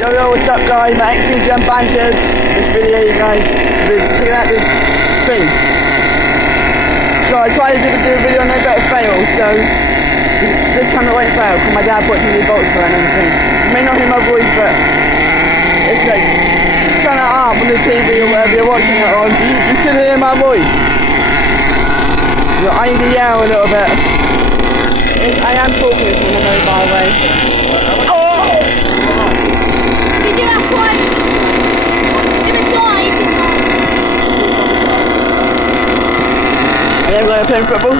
Yo, what's up guys, my XPGM Banters. This video you guys, check out this thing. So I tried to do a video on it but it failed, so this time it won't fail because my dad put some new bolts for it and everything. You may not hear my voice but it's like, turn it up on the TV or whatever you're watching it on, you should hear my voice. I need to yell a little bit. I am talking this one, I know, by the way. Oh! You do that one. You're gonna die. Are you ever going to play football?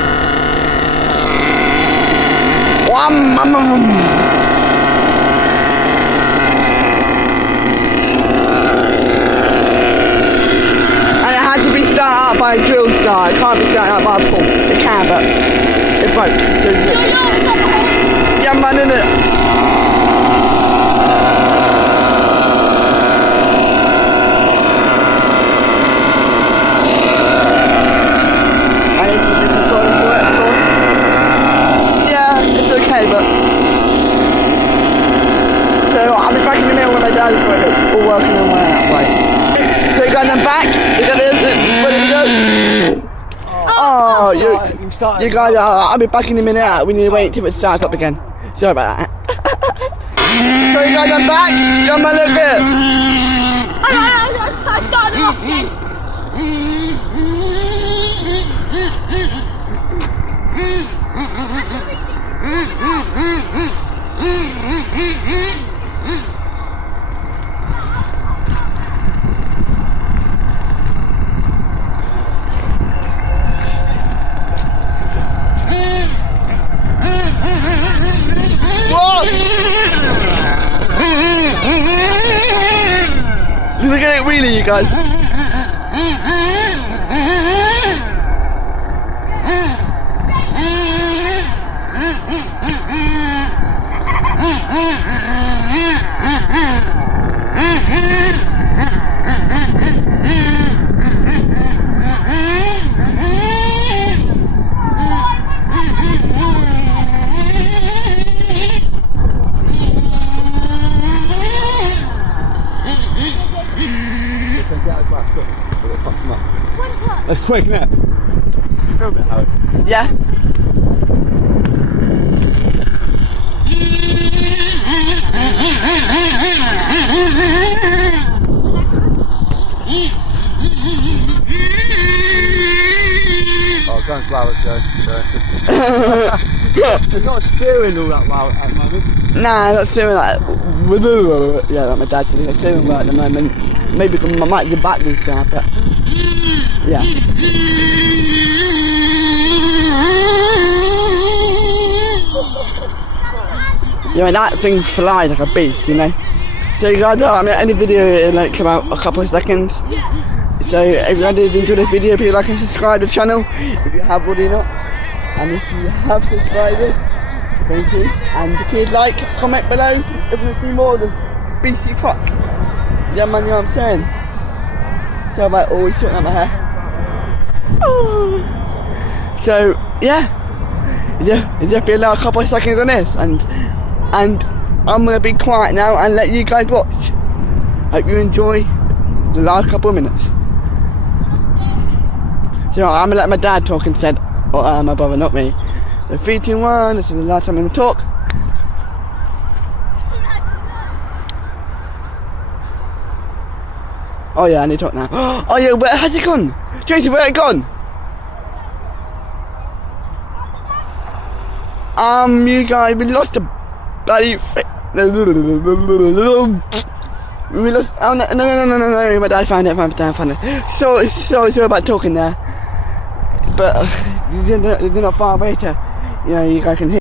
And it has to be started up by a drill start. It can't be started up by a pull. It can, but it broke. Yeah, man, innit? But so I'll be back in the middle when my dad is all working on my way. So you guys, I'm back. You got ready to go? Oh, you guys, I'll be back in a minute. We need to wait till it starts up again. Sorry about that. So you guys, I'm back. Come on, look here. I started off then. Look at it wheelie, you guys. That's quick, isn't it? Go a bit, Harry. Yeah. Oh, go and slow it, Joe. It's not steering all that well at the moment. Nah, not steering like yeah, like my dad said, it's steering well at the moment. Maybe because I might get back this time, but yeah. Yeah, man, that thing flies like a beast, you know. So you guys, I mean, any video in like about a couple of seconds. So if you did enjoy this video, please like and subscribe to the channel if you have already not. And if you have subscribed, thank you. And please like, comment below if you want to see more of this beastie truck. Yeah, man, you know what I'm saying? So I'm like always sorting out my hair. Oh. So yeah, it's just be a couple of seconds on this, and I'm gonna be quiet now and let you guys watch. Hope you enjoy the last couple of minutes. So I'm gonna let my dad talk instead, or my brother, not me. So 3, 2, 1. This is the last time I'm gonna talk. Oh yeah, I need to talk now. Oh yeah, where has it gone? Tracy, where has it gone? You guys, we lost a bloody we lost, oh no, my dad found it, sorry about talking there. But they're not far away to, you know, you guys can hear.